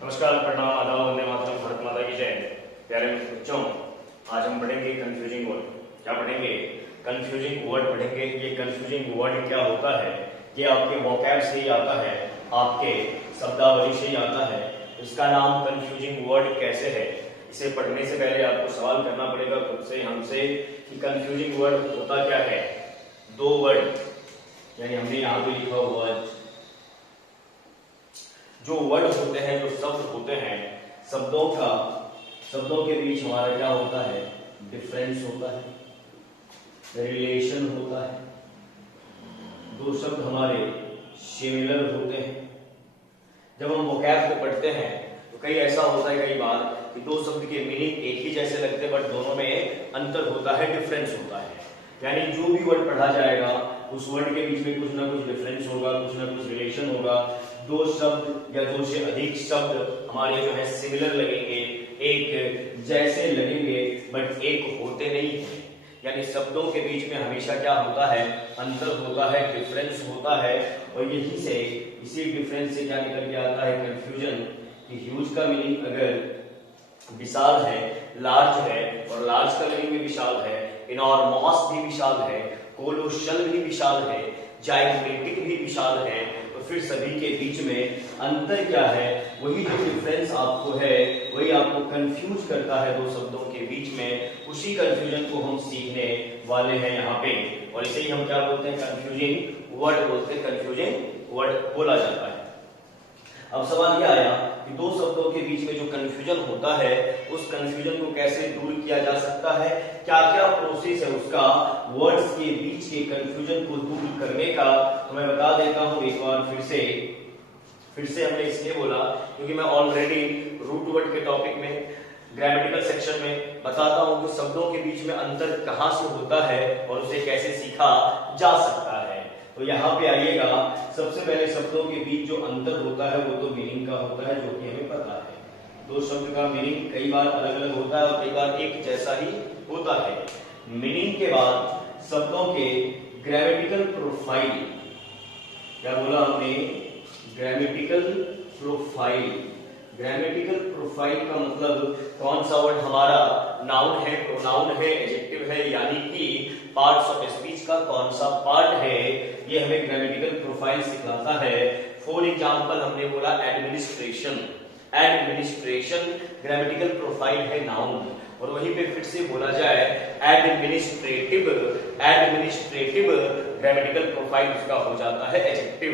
नमस्कार, प्रणाम, आदाब, वंदे मातरम, भारत माता की जय। प्यारे बच्चों, आज हम पढ़ेंगे कंफ्यूजिंग वर्ड। क्या पढ़ेंगे? कंफ्यूजिंग वर्ड पढ़ेंगे। ये कंफ्यूजिंग वर्ड क्या होता है? ये आपके वोकैब से ही आता है, आपके शब्दावली से ही आता है। इसका नाम कंफ्यूजिंग वर्ड कैसे है? इसे पढ़ने से पहले आपको सवाल करना पड़ेगा खुद से, हमसे, कि कंफ्यूजिंग वर्ड होता क्या है। दो वर्ड, यानी हमने यहाँ पे लिखा वर्ड, जो वर्ड होते हैं, जो शब्द होते हैं, शब्दों के बीच हमारा क्या होता है? डिफरेंस होता है, रिलेशन होता है। दो शब्द हमारे सिमिलर होते हैं। जब हम वोकैब को पढ़ते हैं तो कई ऐसा होता है कई बार कि दो शब्द के मीनिंग एक ही जैसे लगते हैं, बट दोनों में अंतर होता है, डिफरेंस होता है। यानी जो भी वर्ड पढ़ा जाएगा उस वर्ड के बीच में कुछ ना कुछ डिफरेंस होगा, कुछ ना कुछ रिलेशन होगा। दो शब्द या दो से अधिक शब्द हमारे जो है सिमिलर लगेंगे, एक जैसे लगेंगे, बट एक होते नहीं है। यानी शब्दों के बीच में हमेशा क्या होता है? अंतर होता है, डिफरेंस होता है। और यही से, इसी डिफरेंस से क्या निकल के आता है? कंफ्यूजन। कि ह्यूज का मीनिंग अगर विशाल है, लार्ज है, और लार्ज का मीनिंग भी विशाल है, इनॉर्मस भी विशाल है, कोलोशल भी विशाल है, जाइगमेटिक भी विशाल है, तो फिर सभी के बीच में अंतर क्या है? वही जो डिफरेंस आपको है, वही आपको कंफ्यूज करता है दो शब्दों के बीच में। उसी कंफ्यूजन को हम सीखने वाले हैं यहाँ पे, और इसे ही हम क्या बोलते हैं? कंफ्यूजिंग वर्ड बोलते हैं, कंफ्यूजिंग वर्ड बोला जाता है। अब सवाल क्या आया कि दो शब्दों के बीच में जो कंफ्यूजन होता है, उस कंफ्यूजन को कैसे दूर किया जा सकता है? क्या क्या प्रोसेस है उसका, वर्ड्स के बीच के कंफ्यूजन को दूर करने का? तो मैं बता देता हूं एक बार फिर से हमने इसलिए बोला क्योंकि मैं ऑलरेडी रूट वर्ड के टॉपिक में, ग्रामेटिकल सेक्शन में बताता हूं कि शब्दों के बीच में अंतर कहां से होता है और उसे कैसे सीखा जा सकता है। तो यहाँ पे आइएगा, सबसे पहले शब्दों के बीच जो अंतर होता है वो तो मीनिंग का होता है, जो कि हमें पता है। दो शब्द का मीनिंग कई बार अलग अलग होता है और कई बार एक जैसा ही होता है। मीनिंग के बाद शब्दों के ग्रामेटिकल प्रोफाइल, क्या बोला हमने? Grammatical profile. ग्रामेटिकल प्रोफाइल का मतलब कौन सा वर्ड हमारा नाउन है, प्रोनाउन है, एडजेक्टिव है, यानी कि पार्ट्स ऑफ स्पीच का कौन सा पार्ट है, ये हमें ग्रामेटिकल प्रोफाइल सिखाता है। फॉर एग्जांपल हमने बोला एडमिनिस्ट्रेशन। एडमिनिस्ट्रेशन ग्रामेटिकल प्रोफाइल है नाउन, और वहीं पे फिर से बोला जाए एडमिनिस्ट्रेटिव। एडमिनिस्ट्रेटिव ग्रामेटिकल प्रोफाइल उसका हो जाता है एडजेक्टिव।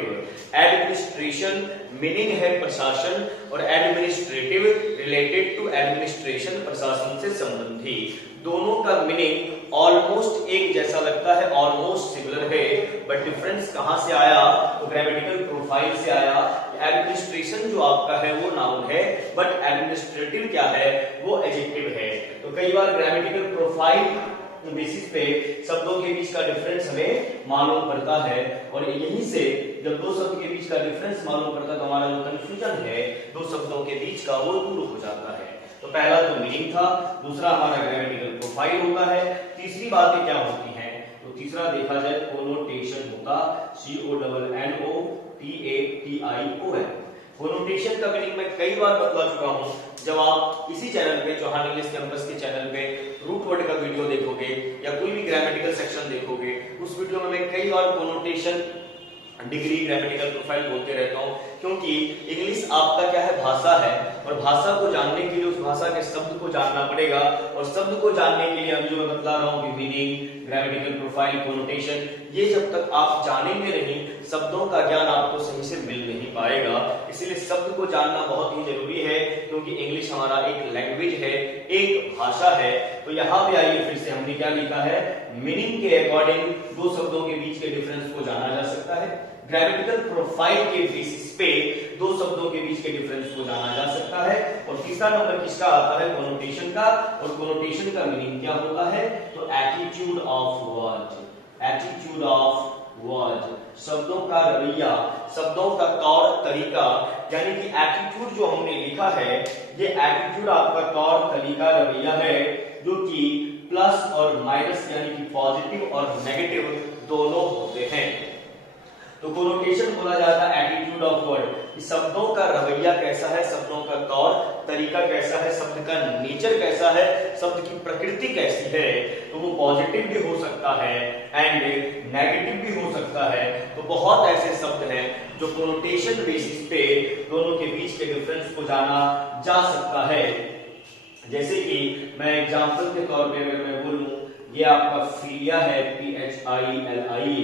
एडमिनिस्ट्रेशन मीनिंग है प्रशासन, और एडमिनिस्ट्रेटिव रिलेटेड टू एडमिनिस्ट्रेशन, प्रशासन से संबंधी। दोनों का मीनिंग ऑलमोस्ट एक जैसा लगता है, ऑलमोस्ट सिमिलर है, बट डिफरेंस कहां से आया? तो ग्रामेटिकल प्रोफाइल से आया। एडमिनिस्ट्रेशन जो आपका है वो नाउन है, बट एडमिनिस्ट्रेटिव क्या है? वो एडजेक्टिव है। तो कई बार ग्रामेटिकल प्रोफाइल बेसिस पे शब्दों के बीच का डिफरेंस हमें मालूम पड़ता है, और यहीं से जब दो शब्द के बीच का डिफरेंस मालूम पड़ता है तो हमारा जो कंफ्यूजन है दो शब्दों के बीच का, वो दूर हो जाता है। तो पहला तो मीनिंग था, दूसरा हमारा ग्रामेटिकल प्रोफाइल होता है, तीसरी बातें क्या होती हैं? तो तीसरा देखा जाए कोनोटेशन होता, CONNOTATION। कोनोटेशन का मीनिंग मैं कई बार बतला चुका हूं। जब आप इसी चैनल पे, चौहान इंग्लिश कैंपस के चैनल पे रूट वर्ड का वीडियो देखोगे या कोई भी ग्रामेटिकल सेक्शन देखोगे, उस वीडियो में मैं कई बार कोनोटेशन, डिग्री, ग्रामेटिकल प्रोफाइल बोलते रहता हूं, क्योंकि इंग्लिश आपका क्या है? भाषा है, और भाषा को जानने के लिए उस भाषा के शब्द को जानना पड़ेगा, और शब्द को जानने के लिए अभी जो मैं बता रहा हूं कि मीनिंग, ग्रामेटिकल प्रोफाइल, कोनोटेशन, ये जब तक आप जानेंगे नहीं, शब्दों का ज्ञान आपको सही से मिल नहीं पाएगा। इसलिए शब्द को जानना बहुत ही जरूरी है, क्योंकि इंग्लिश हमारा एक लैंग्वेज है, एक भाषा है। तो यहाँ पे आइए, फिर से हमने क्या लिखा है? मीनिंग के अकॉर्डिंग दो शब्दों के बीच के डिफरेंस को जाना जा सकता है। ग्रामेटिकल प्रोफाइल के बेसिस पे दो शब्दों के बीच के डिफरेंस को जाना जा सकता है। और तीसरा नंबर किसका आता है? कोनोटेशन का। और कोनोटेशन का मीनिंग क्या होता है? तो attitude of word. Attitude of word, शब्दों का रवैया, शब्दों का तौर तरीका। यानी कि एटीट्यूड जो हमने लिखा है, ये एटीट्यूड आपका तौर तरीका, रवैया है, जो कि प्लस और माइनस, यानी कि पॉजिटिव और नेगेटिव दोनों होते हैं। तो कोनोटेशन बोला जाता है एटीट्यूड ऑफ वर्ड। कि शब्दों का रवैया कैसा है, शब्दों का तौर तरीका कैसा है, शब्द का नेचर कैसा है, शब्द की प्रकृति कैसी है, तो वो पॉजिटिव भी हो सकता है एंड नेगेटिव भी हो सकता है। तो बहुत ऐसे शब्द हैं जो कोनोटेशन बेसिस पे दोनों के बीच के डिफरेंस को जाना जा सकता है। जैसे कि मैं एग्जांपल के तौर पे अगर मैं बोलूं, ये आपका फिलिया है, PHILIA,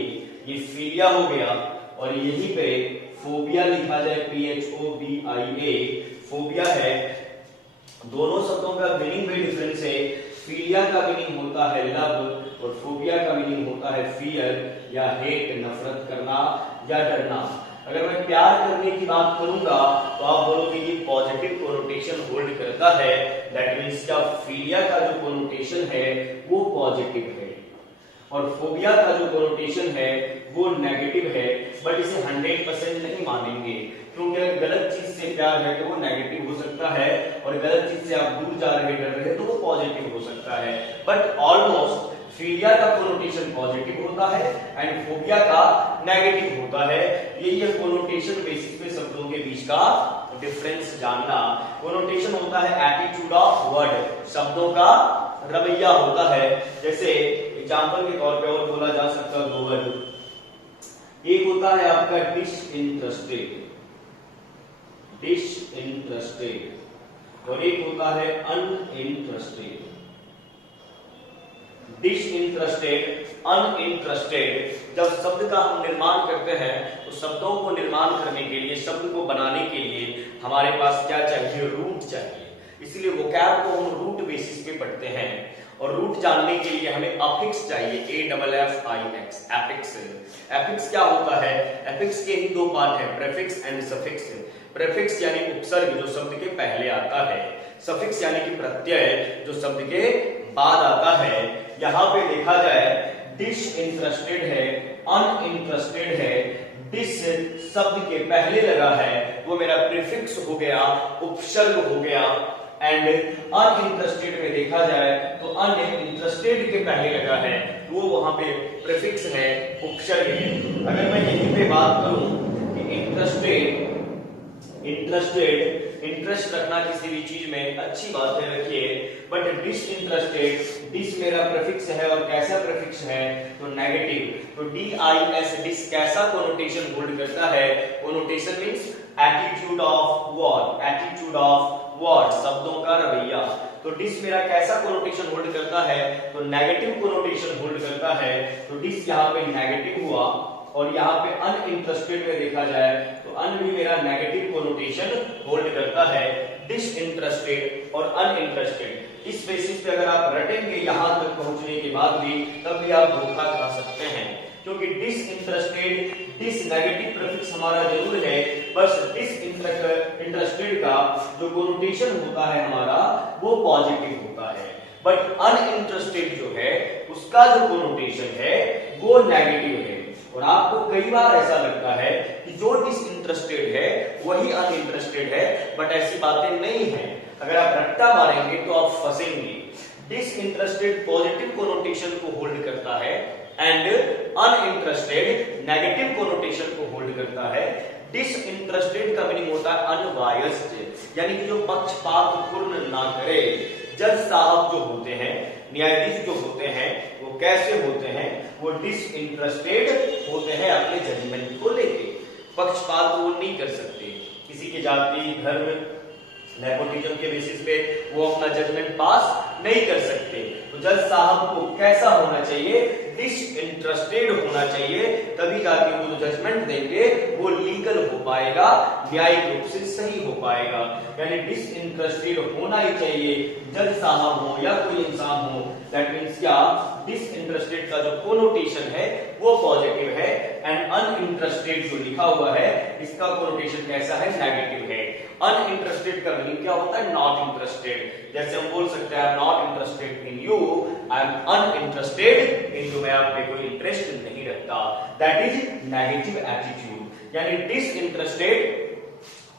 ये फिलिया हो गया, और यहीं पे फोबिया लिखा जाए, PHOBIA, फोबिया है। दोनों शब्दों का मीनिंग भी डिफरेंस है। फिलिया का मीनिंग होता है लव और फोबिया का मीनिंग होता है फियर या हेट, नफरत करना या डरना। अगर मैं प्यार करने की बात करूंगा तो आप बोलोगे ये पॉजिटिव कोनोटेशन होल्ड करता है, दैट मींस क्या फिलिया का जो कोनोटेशन है वो पॉजिटिव है और फोबिया का जो कोनोटेशन है वो नेगेटिव है। बट इसे 100% नहीं मानेंगे, क्योंकि अगर गलत चीज से प्यार है तो वो नेगेटिव हो सकता है और गलत चीज से आप दूर जा रहे, डर रहे तो वो पॉजिटिव हो सकता है। बट ऑलमोस्ट फिलिया का कोनोटेशन पॉजिटिव होता है एंड फोबिया का नेगेटिव होता है। यही है कोनोटेशन बेसिस पे शब्दों के बीच का डिफरेंस जानना। कोनोटेशन होता है एटीट्यूड ऑफ वर्ड, शब्दों का रवैया होता है। जैसे एग्जांपल के तौर पे और बोला जा सकता है दो वर्ड, एक होता है आपका डिसइंटरेस्टेड, डिसइंटरेस्टेड, और एक होता है अनइंटरेस्टेड। डिसइंटरेस्टेड, अनइंटरेस्टेड, जब शब्द का हम निर्माण करते हैं तो शब्दों को निर्माण करने के लिए, शब्द को बनाने के लिए हमारे पास क्या चाहिए, रूट चाहिए। इसलिए वोकैब को हम रूट बेसिस पे पढ़ते हैं और रूट जानने के लिए हमें अफिक्स चाहिए, AFFIX, एफिक्स। एफिक्स क्या होता है? एफिक्स के ही दो पार्ट है, प्रेफिक्स एंड सफिक्स। प्रेफिक्स यानी उपसर्ग जो शब्द के पहले आता है, सफिक्स यानी कि प्रत्यय जो शब्द के बाद आता है। यहाँ पे देखा जाए डिसइंटरेस्टेड है, अनइंटरेस्टेड है, डिस शब्द के पहले लगा है वो मेरा प्रीफिक्स हो गया, उपसर्ग हो गया। एंड अनइंटरेस्टेड में देखा जाए तो अनइंटरेस्टेड के पहले लगा है वो वहां पे प्रीफिक्स है, उपसर्ग है। अगर मैं यहीं पे बात करूं कि इंटरेस्ट रखना किसी भी चीज में अच्छी बात है, रखिए, बट डिसइंटरेस्टेड, डिस मेरा प्रीफिक्स है और कैसा प्रीफिक्स है तो नेगेटिव। तो DIS, डिस कैसा कोनोटेशन होल्ड करता है? Connotation means attitude of what, attitude of what, शब्दों का रवैया। तो डिस मेरा कैसा कोनोटेशन होल्ड करता है तो नेगेटिव कोनोटेशन होल्ड करता है। तो डिस यहाँ पे नेगेटिव हुआ और यहाँ पे अनइंटरेस्टेड में देखा जाए तो अन भी मेरा नेगेटिव कोनोटेशन होल्ड करता है। डिसइंटरेस्टेड और अनइंटरेस्टेड, इस बेसिस पे अगर आप रटेंगे यहां तक पहुंचने के बाद भी, तब भी आप धोखा खा सकते हैं, क्योंकि डिसइंटरेस्टेड, डिस नेगेटिव प्रीफिक्स हमारा जरूर है, बस डिसइंटरेस्टेड का जो कोनोटेशन होता है हमारा वो पॉजिटिव होता है। बट अनइंटरेस्टेड जो है उसका जो कोनोटेशन है वो नेगेटिव है। और आपको कई बार ऐसा लगता है कि जो डिसइंटरेस्टेड है वही अनइंटरेस्टेड है, बट ऐसी बातें नहीं है। अगर आप रट्टा मारेंगे तो आप फंसेंगे। डिसइंटरेस्टेड पॉजिटिव कोनोटेशन को होल्ड करता है एंड अनइंटरेस्टेड नेगेटिव कोनोटेशन को होल्ड करता है। डिसइंटरेस्टेड का मीनिंग होता है अनबायस्ड, यानी कि जो पक्षपातपूर्ण ना करे। जज साहब जो होते हैं, न्यायाधीश जो होते हैं, वो कैसे होते हैं? वो डिसइंटरेस्टेड होते हैं अपने जजमेंट को लेके, पक्षपात वो नहीं कर सकते किसी की जाति, धर्म, नेपोटिज्म के बेसिस पे वो अपना जजमेंट पास नहीं कर सकते। तो जज साहब को कैसा होना चाहिए? डिसइंटरेस्टेड होना चाहिए, तभी जाके वो जो जजमेंट देंगे वो लीगल हो पाएगा, न्यायिक रूप से सही हो पाएगा। यानी डिसइंटरेस्टेड होना ही चाहिए, जज साहब हो या कोई इंसान हो। दैट मींस क्या? डिसइंटरेस्टेड का जो कोनोटेशन है वो पॉजिटिव है एंड अनइंटरेस्टेड जो लिखा हुआ है इसका कोनोटेशन कैसा है? नेगेटिव है। अनइंटरेस्टेड का मीनिंग क्या होता है? Not interested. जैसे हम बोल सकते हैं I am not interested in you, I am uninterested in you, मैं आप पे कोई इंटरेस्ट नहीं रखता। That is negative attitude. यानी डिसइंटरेस्टेड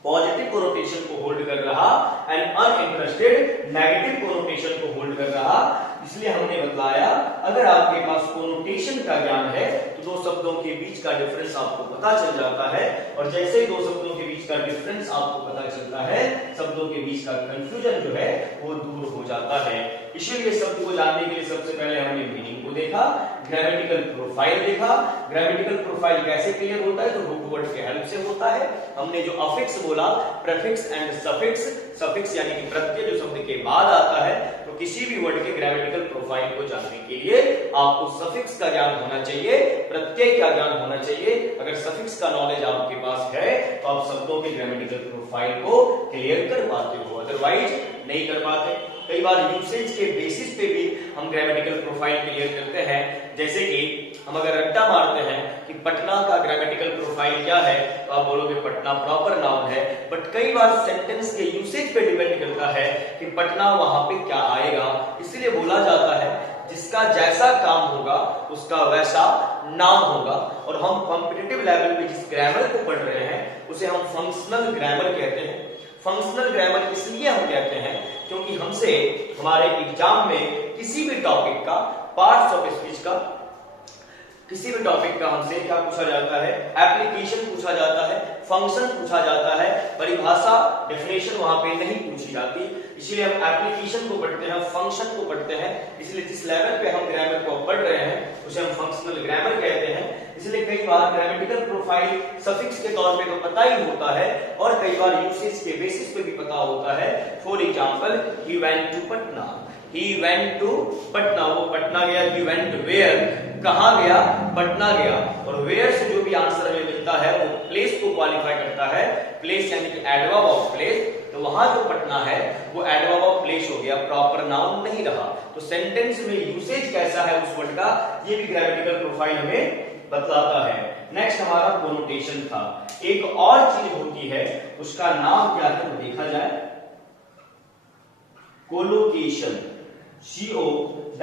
पॉजिटिव कोनोटेशन को होल्ड कर रहा एंड अनइंटरेस्टेड नेगेटिव कोनोटेशन को होल्ड कर रहा। इसलिए हमने बतलाया अगर आपके पास कोनोटेशन का ज्ञान है तो दो शब्दों के बीच का डिफरेंस आपको पता चल जाता है, और जैसे ही दो शब्दों के बीच बीच का डिफरेंस आपको पता चलता है, शब्दों के बीच का कंफ्यूजन जो है वो दूर हो जाता है। इसीलिए शब्द को जानने के लिए सबसे पहले हमने मीनिंग को देखा, ग्रामेटिकल प्रोफाइल देखा। ग्रामेटिकल प्रोफाइल कैसे क्लियर होता है, तो रूट वर्ड के हेल्प से होता है। हमने जो अफिक्स बोला, प्रीफिक्स एंड सफिक्स, सफिक्स यानी कि प्रत्यय जो शब्द के बाद आता है, तो किसी भी वर्ड के ग्रामेटिकल प्रोफाइल को जानने के लिए आपको सफिक्स का ज्ञान होना चाहिए, प्रत्यय का ज्ञान होना चाहिए। अगर सफिक्स का नॉलेज आपके पास है तो आप शब्दों के ग्रामेटिकल प्रोफाइल को क्लियर कर पाते हो, अदरवाइज नहीं कर पाते। कई बार यूसेज के बेसिस पे भी हम ग्रामेटिकल प्रोफाइल क्लियर करते हैं। जैसे कि हम अगर रट्टा मारते हैं कि पटना का ग्रामेटिकल प्रोफाइल क्या है, तो आप बोलोगे पटना प्रॉपर नाउन है, बट कई बार सेंटेंस के यूसेज पे डिपेंड करता है कि पटना वहां पे क्या आएगा। इसलिए बोला जाता है जिसका जैसा काम होगा उसका वैसा नाम होगा। और हम कॉम्पिटिटिव लेवल पे जिस ग्रामर को पढ़ रहे हैं उसे हम फंक्शनल ग्रामर कहते हैं। फंक्शनल ग्रामर इसलिए हम कहते हैं क्योंकि हमसे हमारे एग्जाम में किसी भी टॉपिक का, पार्ट्स ऑफ स्पीच का, किसी भी टॉपिक का हमसे क्या पूछा जाता है, एप्लीकेशन पूछा जाता है, फंक्शन पूछा जाता है, परिभाषा डेफिनेशन वहां पे नहीं पूछी जाती। इसलिए हम एप्लीकेशन को पढ़ते हैं, फंक्शन को पढ़ते हैं। इसलिए जिस लेवल पे हम ग्रामर को पढ़ रहे हैं उसे हम फंक्शनल ग्रामर कहते हैं। इसलिए कई बार ग्रामेटिकल प्रोफाइल सफिक्स के तौर पे तो पता ही होता है और कई बार यूसेज के बेसिस पे भी पता होता है। For example, he went to Patna, he went to Patna, वो पटना गया। ही वेंट वेयर, कहां गया, पटना गया। और वेयर से जो भी आंसर हमें मिलता है वो प्लेस को क्वालिफाई करता है। प्लेस यानी कि एडवर्ब ऑफ प्लेस, तो वहां जो पटना है वो एडवर्ब ऑफ प्लेस हो गया, प्रॉपर नाउन नहीं रहा। तो सेंटेंस में यूसेज कैसा है उस वर्ड का, ये भी ग्रामेटिकल प्रोफाइल हमें बतलाता है। नेक्स्ट हमारा कोनोटेशन था। एक और चीज होती है, उसका नाम क्या है तो देखा जाए, कोलोकेशन, COLLOCATION।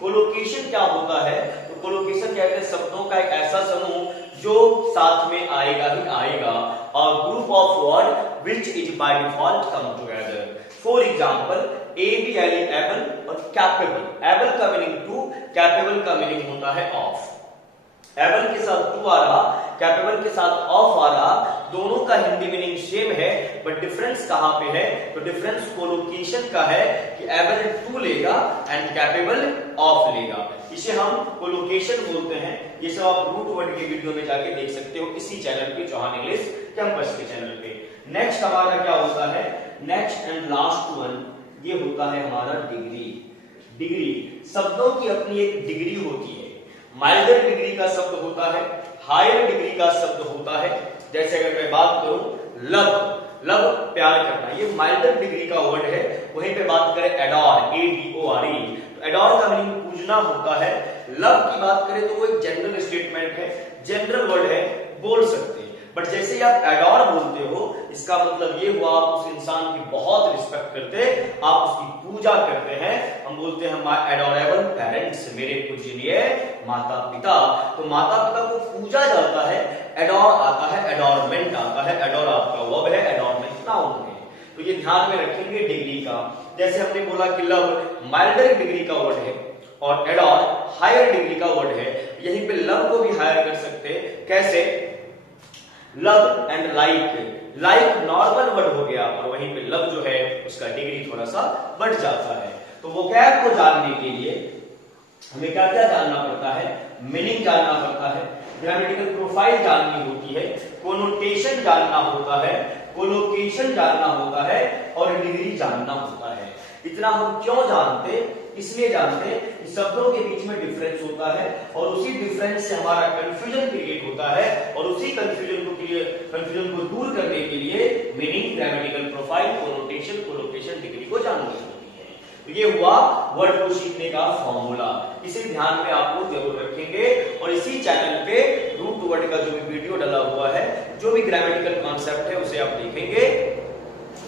कोलोकेशन क्या होता है, तो कोलोकेशन कहते हैं शब्दों का एक ऐसा समूह जो साथ में आएगा ही आएगा, और group of word which is by default come together. For example, able, able और कैपेबल। एबल का मीनिंग टू, कैपेबल का मीनिंग होता है ऑफ। एबल के साथ टू आ रहा, कैपेबल के साथ ऑफ आ रहा, दोनों का हिंदी मीनिंग सेम है, बट डिफरेंस कहां पे है, तो डिफरेंस कोलोकेशन का है कि एबल टू लेगा एंड कैपेबल ऑफ लेगा। इसे हम कोलोकेशन बोलते हैं। ये सब आप रूट वर्ड के वीडियो में जाके देख सकते हो इसी चैनल पे, चौहान इंग्लिश कैंपस के चैनल पे। नेक्स्ट हमारा क्या होता है, नेक्स्ट एंड लास्ट वन, ये होता है हमारा डिग्री। डिग्री, शब्दों की अपनी एक डिग्री होती है। माइल्डर डिग्री का शब्द होता है, हायर डिग्री का शब्द होता है। जैसे अगर मैं बात करूं लव, लव प्यार करना, ये माइल्डर डिग्री का वर्ड है। वहीं पे बात करें एडोर, ADORE, तो एडोर का मीनिंग पूजना होता है। लव की बात करें तो वो एक जनरल स्टेटमेंट है, जनरल वर्ड है, बोल सकते हैं। बट जैसे ही आप एडोर बोलते हो, इसका मतलब ये हुआ आप उस इंसान की बहुत रिस्पेक्ट करते, आप उसकी पूजा करते हैं। हम बोलते हैं माय एडोरेबल पेरेंट्स, मेरे पूजनीय माता पिता। तो माता पिता को पूजा जाता है, एडोर आता है, एडोरमेंट आता है। एडोर आपका वर्ब है, एडोरमेंट नाउन है। तो ये ध्यान में रखेंगे डिग्री का। जैसे हमने बोला कि लव माइल्डर डिग्री का वर्ड है और एडोर हायर डिग्री का वर्ड है। यहीं पे लव को भी हायर कर सकते हैं। कैसे, love and like, like normal word हो गया और वहीं पे लव जो है उसका डिग्री थोड़ा सा बढ़ जाता है। तो वोकैब को जानने के लिए हमें क्या क्या जानना पड़ता है, मीनिंग जानना पड़ता है, ग्रामेटिकल प्रोफाइल जाननी होती है, कोनोटेशन जानना होता है, कोलोकेशन जानना होता है और डिग्री जानना होता है। इतना हम क्यों जानते, इसलिए जानते कि शब्दों के बीच में डिफरेंस होता है और उसी डिफरेंस से हमारा कंफ्यूजन क्रिएट होता है और उसी कंफ्यूजन को दूर करने के लिए meaning, grammatical profile, connotation, collocation, degree को जाननी होती है। तो ये हुआ वर्ड को सीखने का फॉर्मूला। इसे ध्यान में आपको जरूर रखेंगे और इसी चैनल पे रूट वर्ड का जो भी वीडियो डाला हुआ है, जो भी ग्रामेटिकल कॉन्सेप्ट है उसे आप देखेंगे।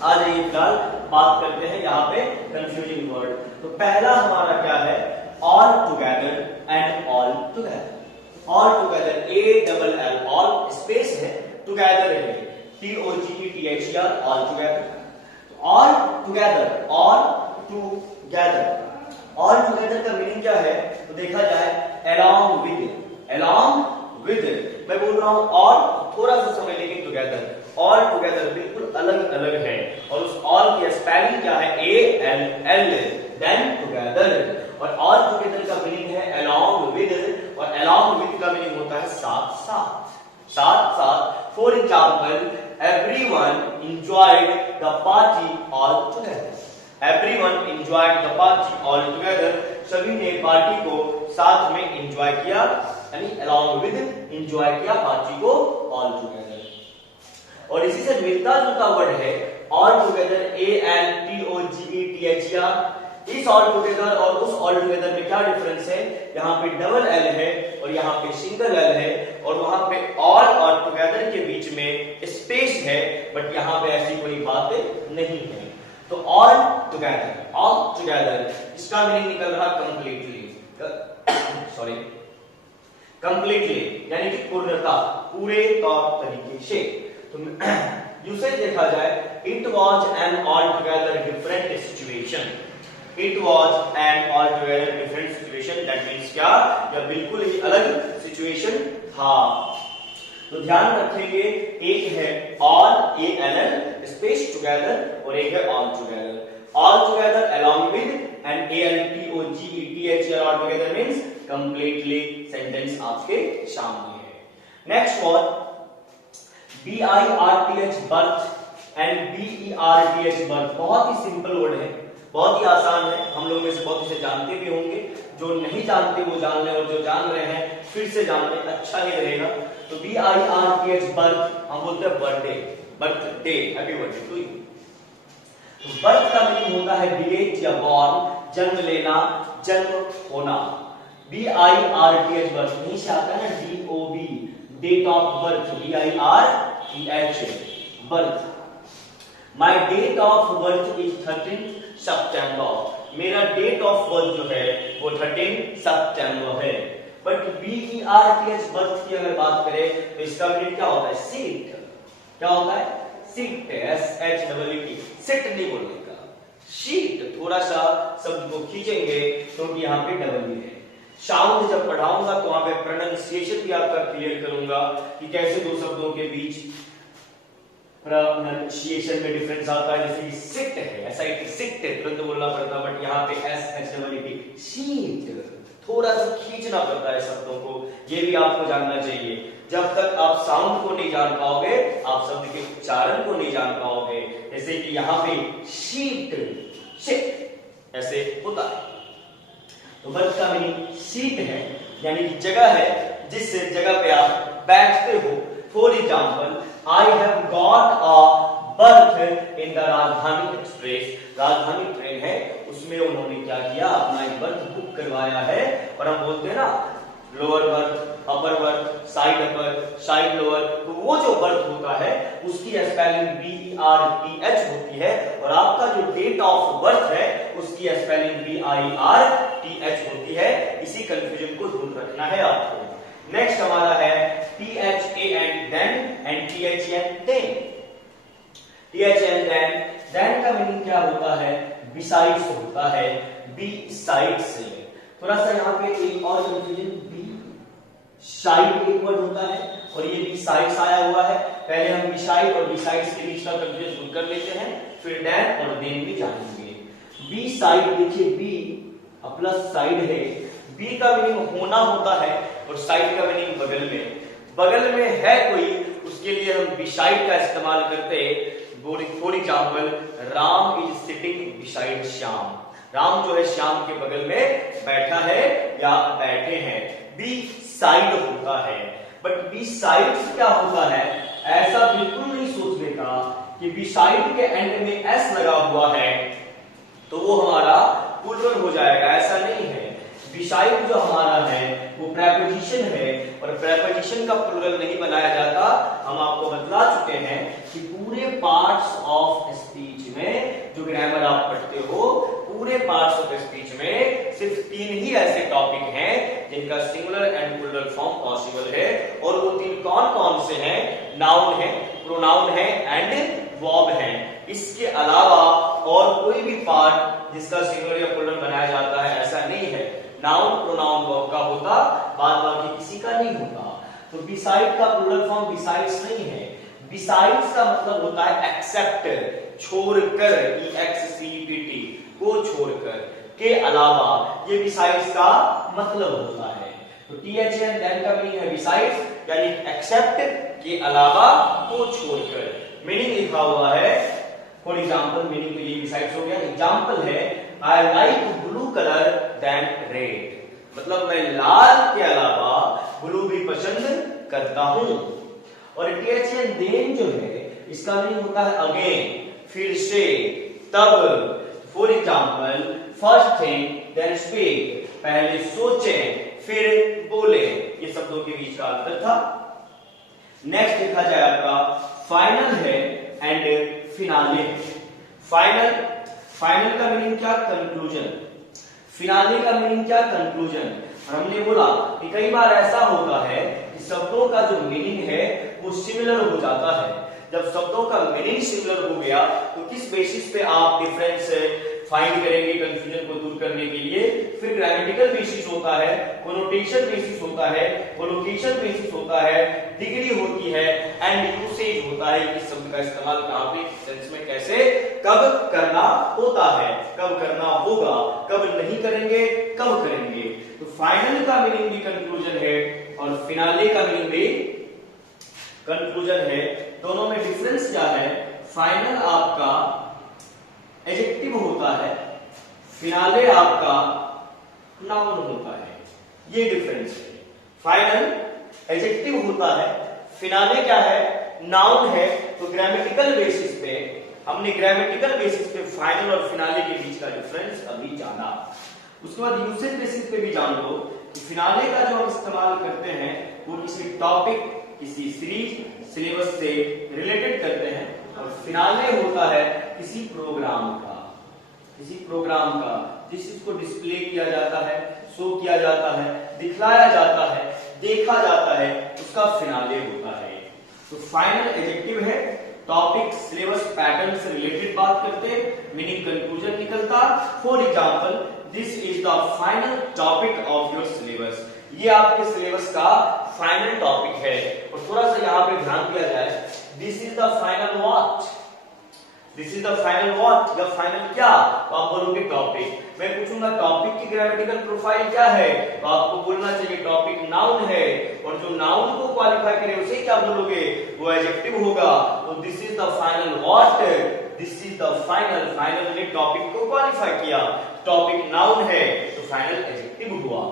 आ जाइए फिलहाल बात करते हैं यहाँ पे कंफ्यूजिंग वर्ड। तो पहला हमारा क्या है, all together and all together. All together, ALL, all space है, टुगेदर है, TOGETHER, all together. All together, all together, all together का मीनिंग क्या है तो देखा जाए अलोंग विद, अलोंग विद। मैं बोल रहा हूं ऑल थोड़ा सा समझ लेंगे टुगेदर, ऑल टुगेदर बिल्कुल अलग अलग है और उस ऑल की स्पेलिंग क्या है, ALL, देन टुगेदर। और ऑल टुगेदर का मीनिंग है along with, और along with का मीनिंग होता है साथ साथ, साथ साथ। For example, everyone enjoyed the party all together, everyone enjoyed the party all together, सभी ने पार्टी को साथ में एंजॉय किया, यानी along with एंजॉय किया पार्टी को all together। और इसी से मिलता जुलता वर्ड है all together, ALTOGETHER। इस all together और उस all together में क्या डिफरेंस है, यहाँ पे डबल L है और यहाँ पे सिंगल L है, और वहां पे all और together के बीच में स्पेस है, बट यहाँ पे ऐसी कोई बात नहीं है। तो all together इसका मीनिंग निकल रहा कंप्लीटली, सॉरी कंप्लीटली यानी कि पूर्णता, पूरे तौर तरीके से। तो यूसेज देखा जाए, it was an all together different situation, it was an all together different situation, that means क्या, यह बिल्कुल ही अलग सिचुएशन था। तो ध्यान रखेंगे, एक है ऑल ALL स्पेस टुगेदर और एक है all together, all together along with and ALTOGETHER all together means completely, sentence आपके सामने है। Next word BIRTH birth and BERTH birth, बहुत ही सिंपल वर्ड है, बहुत ही आसान है, हम लोग में से बहुत इसे जानते भी होंगे, जो नहीं जानते वो जान ले और जो जान रहे हैं फिर से जान ले, अच्छा ही रहेगा। तो BIRTH बर्थ हम बोलते हैं birthday, birthday, happy birthday to you. तो बर्थ का मीनिंग होता है बिगेट या बॉर्न, जन्म लेना, जन्म होना। BIRTH बर्थ यहीं से आता है DOB, date of birth, BIRTH birth. My date of birth is 13 सितंबर, मेरा डेट ऑफ बर्थ जो है वो 13 सितंबर है। बट BERTH बर्थ की अगर बात करें तो इसका मीनिंग क्या होता है, सीट, क्या होता है, सीट, SHEET, सिट नहीं बोलने का, शीट, थोड़ा सा शब्द को खींचेंगे क्योंकि यहाँ पे डबल ही है। साउंड जब पढ़ाऊंगा तो वहां पे प्रोनाउंसिएशन भी आपका क्लियर करूंगा कि कैसे दो शब्दों के बीच प्रोनाउंसिएशन में डिफरेंस आता है। जैसे कि सिट है, ऐसा एक सिट तुरंत बोलना पड़ता है, बट यहाँ पे SHEET, शीट, थोड़ा सा खींचना पड़ता है शब्दों को, ये भी आपको जानना चाहिए। जब तक आप साउंड को नहीं जान पाओगे, आप शब्द के उच्चारण को नहीं जान पाओगे। जैसे कि यहाँ पे शीट, शिट ऐसे होता है। तो बर्थ का मीनिंग सीट है, यानी कि जगह है जिस जगह पे आप बैठते हो। For example, I have got a birth in the राजधानी एक्सप्रेस, राजधानी ट्रेन है उसमें उन्होंने क्या किया, अपना एक बर्थ बुक करवाया है। और हम बोलते हैं ना lower berth, upper berth, side upper, side lower, तो वो जो बर्थ होता है उसकी स्पेलिंग BERTH होती है, और आपका जो डेट ऑफ बर्थ है उसकी स्पेलिंग BIRTH होती है। इसी कंफ्यूजन को दूर रखना है आपको। नेक्स्ट हमारा है THAN then and THN then। THN then का मीनिंग क्या होता है, बिसाइड्स होता है, बिसाइड्स। थोड़ा सा यहाँ पे एक और कंफ्यूजन, बी साइड एक वर्ड होता है और ये बी साइड्स आया हुआ है। पहले हम बी साइड और बी साइड्स के बीच का कंफ्यूजन दूर कर लेते हैं, फिर डैन और देन भी जानेंगे। बी साइड देखिए, बी प्लस साइड है, बी का मीनिंग होना होता है और साइड का मीनिंग बगल में, बगल में है कोई, उसके लिए हम बिसाइड का इस्तेमाल करते हैं। For example, Ram is sitting beside Shyam, Ram जो है श्याम के बगल में बैठा है या बैठे हैं। बी साइड होता है, बट बी साइड क्या होता है, ऐसा बिल्कुल नहीं सोचने का कि बी साइड के एंड में एस लगा हुआ है तो वो हमारा प्लूरल हो जाएगा, ऐसा नहीं है। बिसाइड जो हमारा है वो प्रेपोजिशन है और प्रेपोजिशन का प्लूरल नहीं बनाया जाता। हम आपको बतला चुके हैं कि पूरे पार्ट्स ऑफ स्पीच में जो ग्रामर आप पढ़ते हो, पूरे पार्ट्स ऑफ स्पीच में सिर्फ 3 ही ऐसे टॉपिक हैं जिनका singular and plural form possible है, और वो 3 कौन कौन से हैं, नाउन है, प्रोनाउन है एंड वर्ब है। इसके अलावा और कोई भी पार्ट जिसका सिंगुलर या प्लूरल बनाया जाता है ऐसा नहीं है। नाउन, प्रोनाउन, वर्ब का होता, बाद बाकी किसी का नहीं होता। तो बिसाइड का प्लूरल फॉर्म बिसाइड्स नहीं है, बिसाइड्स का मतलब होता है एक्सेप्ट, छोड़कर, EXCPT को छोड़कर, के अलावा, ये बिसाइड्स का मतलब होता है। तो THN देन का मीनिंग है बिसाइड्स यानी एक्सेप्ट, के अलावा, को छोड़कर। मीनिंग लिखा हुआ है, फॉर एग्जांपल मीनिंग के लिए बिसाइड्स हो गया। एग्जांपल है I like blue colour than red, मतलब मैं लाल के अलावा ब्लू भी पसंद करता हूं। और THN देन जो है इसका मीनिंग होता है अगेन, फिर से, तब। For example first thing then speak, पहले सोचें फिर बोले, ये शब्दों के बीच का अंतर था। नेक्स्ट देखा जाए आपका फाइनल है एंड फिनाले। फाइनल, फाइनल का मीनिंग क्या? कंक्लूजन। फिनाले का मीनिंग क्या? कंक्लूजन। हमने बोला कि कई बार ऐसा होता है कि शब्दों का जो मीनिंग है वो सिमिलर हो जाता है। जब शब्दों का मीनिंग सिमिलर हो गया तो किस बेसिस पे आप डिफरेंस फाइंड करेंगे कंफ्यूजन को दूर करने के लिए? फिर ग्रामेटिकल बेसिस होता है, कोनोटेशन बेसिस होता है, कोलोकेशन बेसिस होता है, डिग्री होती है एंड यूसेज होता है। इस शब्द का इस्तेमाल कहां पे, सेंस में, कैसे, कब करना होता है, कब करना होगा, कब नहीं करेंगे, कब करेंगे। तो फाइनल का मीनिंग भी कंक्लूजन है और फिनाले का मीनिंग भी कंक्लूजन है। दोनों में डिफरेंस क्या है? फाइनल आपका एडजेक्टिव होता है, फिनाले आपका नाउन होता है, ये डिफरेंस है। फाइनल एडजेक्टिव होता है, फिनाले क्या है? नाउन है। तो ग्रामेटिकल बेसिस पे, हमने ग्रामेटिकल बेसिस पे फाइनल और फिनाले के बीच का डिफरेंस अभी जाना। उसके बाद यूसेज बेसिस पे भी जान लो कि फिनाले का जो हम इस्तेमाल करते हैं वो किसी टॉपिक, किसी सीरीज, सिलेबस से रिलेटेड करते हैं, और फिनाले होता है किसी प्रोग्राम का, किसी प्रोग्राम का जिस चीज को डिस्प्ले किया जाता है, शो किया जाता है, दिखलाया जाता है, देखा जाता है, उसका फिनाले होता है। तो फाइनल एडजेक्टिव है, टॉपिक, सिलेबस, पैटर्न से रिलेटेड बात करते, मीनिंग कंक्लूजन निकलता। For example this is the final topic of your syllabus, ये आपके सिलेबस का फाइनल टॉपिक है। और थोड़ा सा यहाँ पे ध्यान दिया जाए, this is the final what, this is the final what, या फाइनल क्या? तो आप बोलोगे टॉपिक। मैं पूछूंगा टॉपिक की ग्रामेटिकल प्रोफाइल क्या है, तो आपको बोलना चाहिए टॉपिक नाउन है, और जो नाउन को क्वालिफाई करे उसे क्या बोलोगे? वो एडजेक्टिव होगा। तो this is the final what, this is the final, final ने टॉपिक को क्वालिफाई किया, टॉपिक नाउन है तो फाइनल एडजेक्टिव हुआ।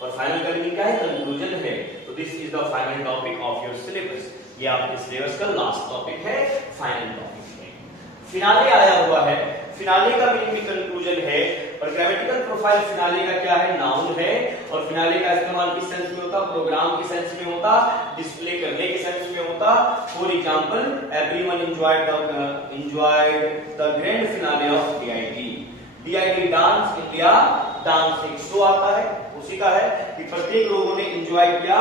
और फाइनल का मीनिंग क्या है? कंक्लूजन है। तो this is the final topic of your syllabus, ये आपके सिलेबस का लास्ट टॉपिक है, फाइनल टॉपिक है। फिनाले आया हुआ है, फिनाले का मीनिंग भी कंक्लूजन है। और ग्रामेटिकल प्रोफाइल फिनाले का क्या है? नाउन है। और फिनाले का इस्तेमाल किस सेंस में होता? प्रोग्राम के सेंस में होता, डिस्प्ले करने के सेंस में होता। For example everyone enjoyed the grand finale of DID dance India dance, एक शो आता है उसी का है कि प्रत्येक लोगों ने एंजॉय किया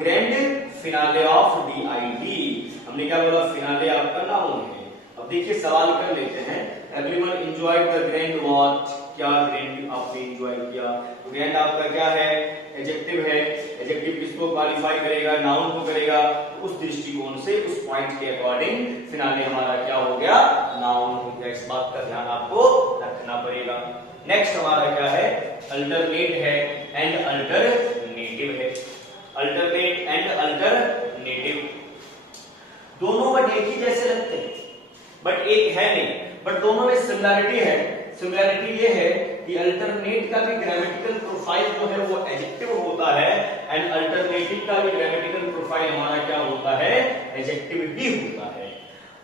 ग्रैंड फिनाले ऑफ DID। हमने क्या बोला? फिनाले आपका नाउन है। अब देखिए सवाल कर लेते हैं, everyone enjoyed the grand what, क्या ग्रैंड आपने एंजॉय किया? तो ग्रैंड आपका क्या है? एडजेक्टिव है। एडजेक्टिव किसको क्वालिफाई करेगा? नाउन को करेगा। तो उस दृष्टिकोण से, उस पॉइंट के अकॉर्डिंग फिनाले हमारा क्या हो गया? नाउन हो गया। इस बात का ध्यान आपको रखना पड़ेगा। नेक्स्ट हमारा क्या है? अल्टरनेट है एंड अल्टरनेटिव है। अल्टरनेट एंड अल्टरनेटिव दोनों वर्ड एक ही जैसे लगते हैं बट एक है नहीं, बट दोनों में सिमिलरिटी है। सिमिलरिटी ये है कि अल्टरनेट का भी ग्रामेटिकल प्रोफाइल जो है वो एडजेक्टिव होता है, एंड अल्टरनेटिव का भी ग्रामेटिकल प्रोफाइल हमारा क्या होता है? एडजेक्टिव भी होता है।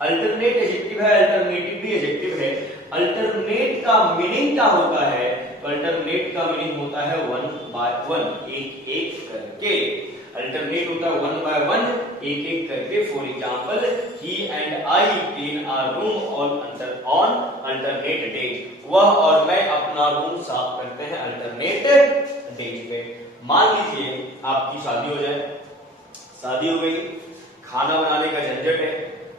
अल्टरनेट एडजेक्टिव है, अल्टरनेटिव भी एडजेक्टिव है। अल्टरनेट का मीनिंग क्या होता है? तो अल्टरनेट का मीनिंग होता है वन बाय वन, एक एक करके। अल्टरनेट होता है वन बाय वन, एक एक करके। For example he and I clean our room on alternate day, वह और मैं अपना रूम साफ करते हैं अल्टरनेट डे पे। मान लीजिए आपकी शादी हो जाए, शादी हो गई, खाना बनाने का झंझट है,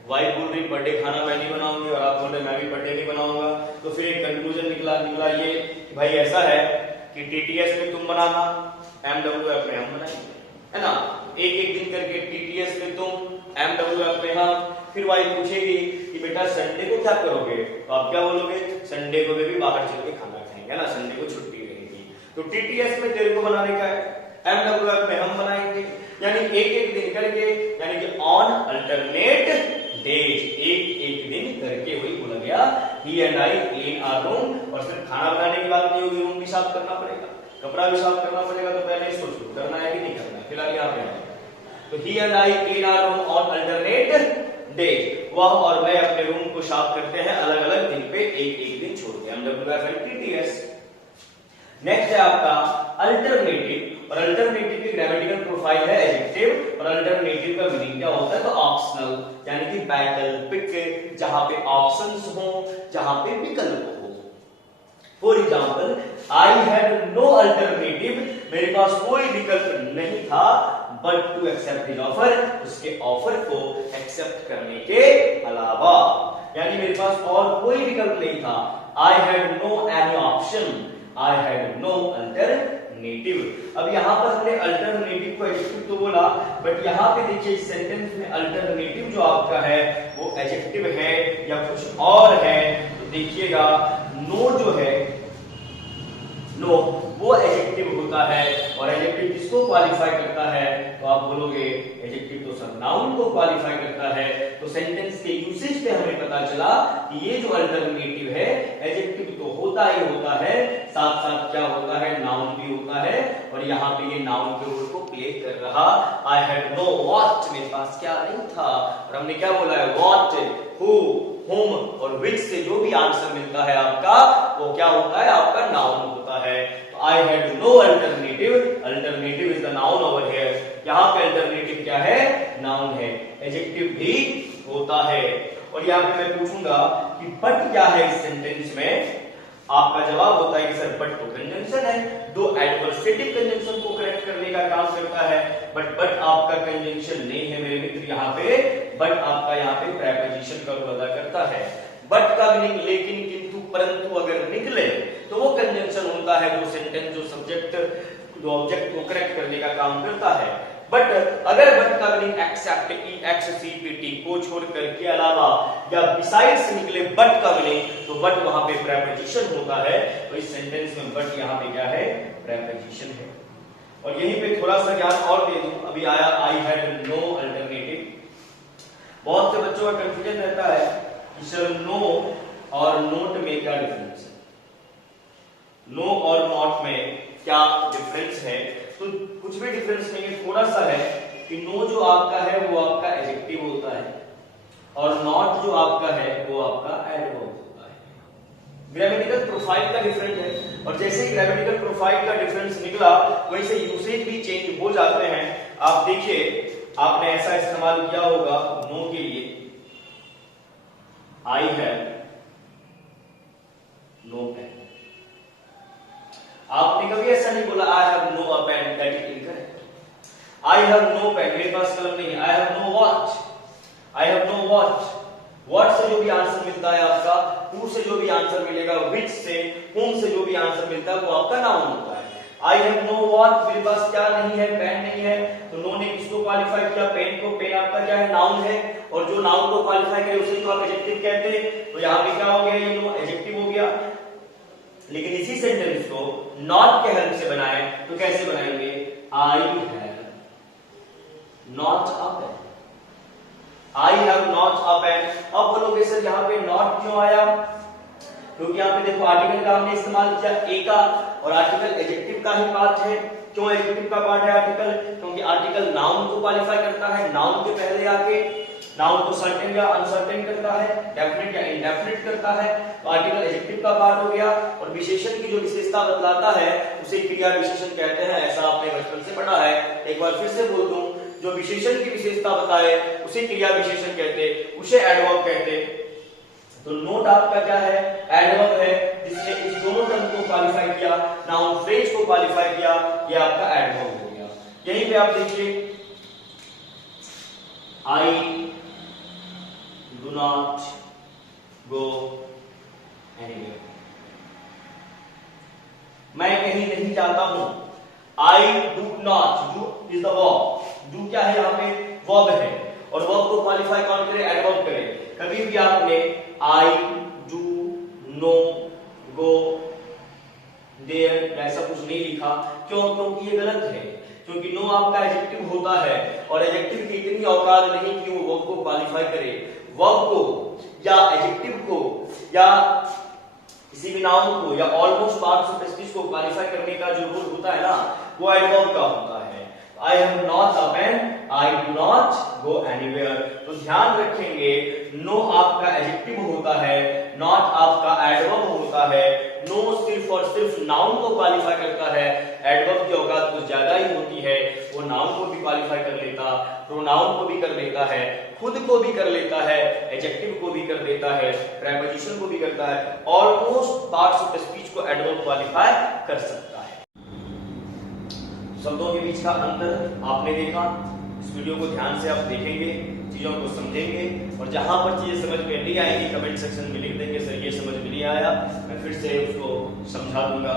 वाइफ बोल रही बर्थडे खाना मैं नहीं बनाऊंगी और आप बोल रहे मैं भी बर्थडे नहीं बनाऊंगा। तो फिर एक कंक्लूजन निकला ये कि भाई ऐसा है कि TTS में तुम बनाना, MWF में हम बनाएंगे, है ना? एक एक दिन करके टीटीएस में तुम, एमडब्ल्यूएफ में हम। फिर वाई पूछेगी कि बेटा संडे को क्या करोगे, तो आप क्या बोलोगे, संडे को भी बाहर चल के खाना खाएंगे ना, संडे को छुट्टी रहेगी। तो टीटीएस में तेरे को बनाने का है, एमडब्ल्यूएफ में हम बनाएंगे, यानी एक एक दिन करके, यानी कि ऑन अल्टरनेट डेज, एक एक दिन करके वही बोला गया he and I clean our room. और सिर्फ खाना बनाने की बात नहीं होगी, रूम भी साफ करना पड़ेगा, कपड़ा भी साफ करना पड़ेगा। तो पहले इसको शुरू करना है कि नहीं करना है, फिलहाल यहाँ पे आएगा। तो he and I clean our room on alternate days, वह और मैं अपने रूम को साफ करते हैं अलग अलग दिन पे, एक एक दिन छोड़ के, एमडब्ल्यूएफ एंड टीटीएस। नेक्स्ट है आपका अल्टरनेटिव, और अल्टरनेटिव की ग्रामेटिकल प्रोफाइल है एडजेक्टिव, और अल्टरनेटिव का मीनिंग क्या होता है, तो ऑप्शनल, यानी कि वैकल्पिक, जहां पे ऑप्शंस हो, जहां पे विकल्प हो। For example, I had no alternative, मेरे पास कोई विकल्प नहीं था, but to accept his offer, उसके ऑफर को एक्सेप्ट करने के अलावा, यानी मेरे पास और कोई विकल्प नहीं था। I had no any option, I had no alternative. अब यहां पर हमने अल्टरनेटिव को एडजेक्टिव तो बोला, बट यहां पे देखिए इस सेंटेंस में अल्टरनेटिव जो आपका है वो एडजेक्टिव है या कुछ और है। तो देखिएगा नो जो है, नो वो एडजेक्टिव होता है, और एडजेक्टिव किसको क्वालिफाई करता है, तो आप बोलोगे एडजेक्टिव तो सर नाउन को क्वालिफाई करता है। तो सेंटेंस के यूसेज पे हमें पता चला कि ये जो अल्टरनेटिव है एडजेक्टिव तो होता ही होता है, साथ साथ क्या होता है, नाउन भी होता है, और यहाँ पे ये नाउन के रोल को प्ले कर रहा। आई हैड नो व्हाट, मेरे पास क्या नहीं था, और हमने क्या बोला है, व्हाट, हु, whom और which से जो भी आंसर मिलता है आपका, वो क्या होता है, आपका नाउन होता है। तो I had no alternative, alternative is the noun over here, यहाँ पे अल्टरनेटिव क्या है, नाउन है, एडजेक्टिव भी होता है। और यहाँ पे मैं पूछूंगा कि बट क्या है इस सेंटेंस में, आपका जवाब होता है कि सर बट तो कंजंक्शन है, दो एडवर्सेटिव कंजंक्शन को करेक्ट करने का काम करता है, बट आपका कंजंक्शन नहीं है मेरे मित्र। यहाँ पे बट आपका यहाँ पे प्रेपोजिशन का रोल अदा करता है। बट का मीनिंग लेकिन, किंतु, परंतु अगर निकले तो वो कंजंक्शन होता है, वो सेंटेंस जो सब्जेक्ट जो ऑब्जेक्ट को करेक्ट करने का काम करता है। बट अगर बट का मीनिंग एक्सेप्ट, EXCPT को छोड़कर के अलावा या बिसाइड्स निकले बट का मीनिंग, तो बट वहां पे प्रेपोजिशन होता है। तो इस सेंटेंस में बट यहाँ पे क्या है, प्रेपोजिशन है। और यहीं पे थोड़ा सा ज्ञान और दे दूं, अभी आया आई हैड नो अल्टरनेटिव। बहुत से बच्चों का कंफ्यूजन रहता है कि सर नो और नोट में क्या डिफरेंस है, नो और नॉट में क्या डिफरेंस है। तो कुछ भी डिफरेंस नहीं है, थोड़ा सा है कि नो जो आपका है वो आपका एडजेक्टिव होता है, और नॉट जो आपका है वो आपका एडवर्ब होता है। ग्रामेटिकल प्रोफाइल का डिफरेंस है, और जैसे ही ग्रामेटिकल प्रोफाइल का डिफरेंस निकला वैसे यूसेज भी चेंज हो जाते हैं। आप देखिए, आपने ऐसा इस्तेमाल किया होगा नो के लिए, आई हैव नो पेन। आपने कभी ऐसा नहीं बोला I have no a pen, that is incorrect. I have no pen, मेरे पास कलम नहीं है। I have no watch, I have no watch. What से जो भी आंसर मिलता है आपका, हु से जो भी आंसर मिलेगा, विच से, whom से जो भी आंसर मिलता है वो आपका नाउन होता है। आई हैव नो वॉच, मेरे पास क्या नहीं है, पेन नहीं है, तो नो ने किसको क्वालिफाई किया, पेन को। पेन आपका क्या है, नाउन है, और जो नाउन को क्वालिफाई करे उसे तो आप एडजेक्टिव कहते हैं। तो यहाँ पे क्या हो गया, ये नो एडजेक्टिव हो गया। लेकिन इसी सेंटेंस को नॉट के हेल्प से बनाए तो कैसे बनाएंगे, I have not a pen, I have not a pen. अब बोलोगे सर यहाँ पे नॉट क्यों आया, क्योंकि यहाँ पे देखो आर्टिकल का हमने इस्तेमाल किया ए का, और आर्टिकल एडजेक्टिव का ही पार्ट है। क्यों एडजेक्टिव का पार्ट है आर्टिकल, क्योंकि आर्टिकल नाउन को क्वालिफाई करता है, नाउन के पहले आके नाउन को सर्टेन या अनसर्टेन करता है, डेफिनेट या इनडेफिनेट करता है। तो आर्टिकल एडजेक्टिव का पार्ट हो गया, और विशेषण की जो विशेषता बतलाता है उसे क्रिया विशेषण कहते हैं। ऐसा आपने बचपन से पढ़ा है, एक बार फिर से बोल दूं, जो विशेषण की विशेषता बताए उसे क्रिया विशेषण कहते, उसे एडवर्ब कहते। तो नोट आपका क्या है, एडवर्ब है, जिसने इस दोनों टर्म को क्वालिफाई किया, नाउन फ्रेज को क्वालिफाई किया, ये आपका एडवर्ब हो गया। यहीं पे आप देखिए, I do not go anywhere, मैं कहीं नहीं जाता हूं। I do not, do is the verb, do क्या है यहाँ पे? वर्ब है, और वर्ब को क्वालिफाई कौन करे? एडवर्ब करे। कभी भी आपने आई, डू, नो, गो, देयर ऐसा कुछ नहीं लिखा। क्यों? क्योंकि ये गलत है, क्योंकि नो आपका एडजेक्टिव होता है, और एडजेक्टिव की इतनी औकात नहीं कि वो वर्ब को क्वालिफाई करे। वर्ब को या एडजेक्टिव को या किसी भी नाउन को या ऑलमोस्ट पार्ट्स ऑफ स्पीच को क्वालिफाई करने का जो रूल होता है ना, वो एडवर्ब का होता है। I am not a man, I do not go anywhere. तो ध्यान रखेंगे, नो आपका एडजेक्टिव होता है, नॉट आपका एडवर्ब होता है। नो सिर्फ और सिर्फ नाउन को क्वालिफाई करता है, एडवर्ब की औकात कुछ ज्यादा ही होती है, वो नाउन को भी क्वालिफाई कर लेता, प्रोनाउन को भी कर लेता है, खुद को भी कर लेता है, एडजेक्टिव को भी कर देता है, प्रीपोजिशन को भी करता है, ऑलमोस्ट पार्ट्स ऑफ स्पीच को एडवर्ब क्वालिफाई कर सकता है। शब्दों के बीच का अंतर आपने देखा। इस वीडियो को ध्यान से आप देखेंगे, चीजों को समझेंगे, और जहां पर चीजें समझ में नहीं आएंगी कमेंट सेक्शन में लिख देंगे, सर ये समझ में नहीं आया, मैं फिर से उसको समझा दूंगा।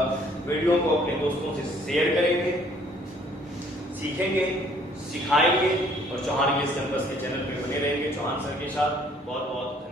वीडियो को अपने दोस्तों से शेयर करेंगे, सीखेंगे, सिखाएंगे, और चौहान इंग्लिश कैंपस के चैनल पर बने रहेंगे चौहान सर के साथ। बहुत बहुत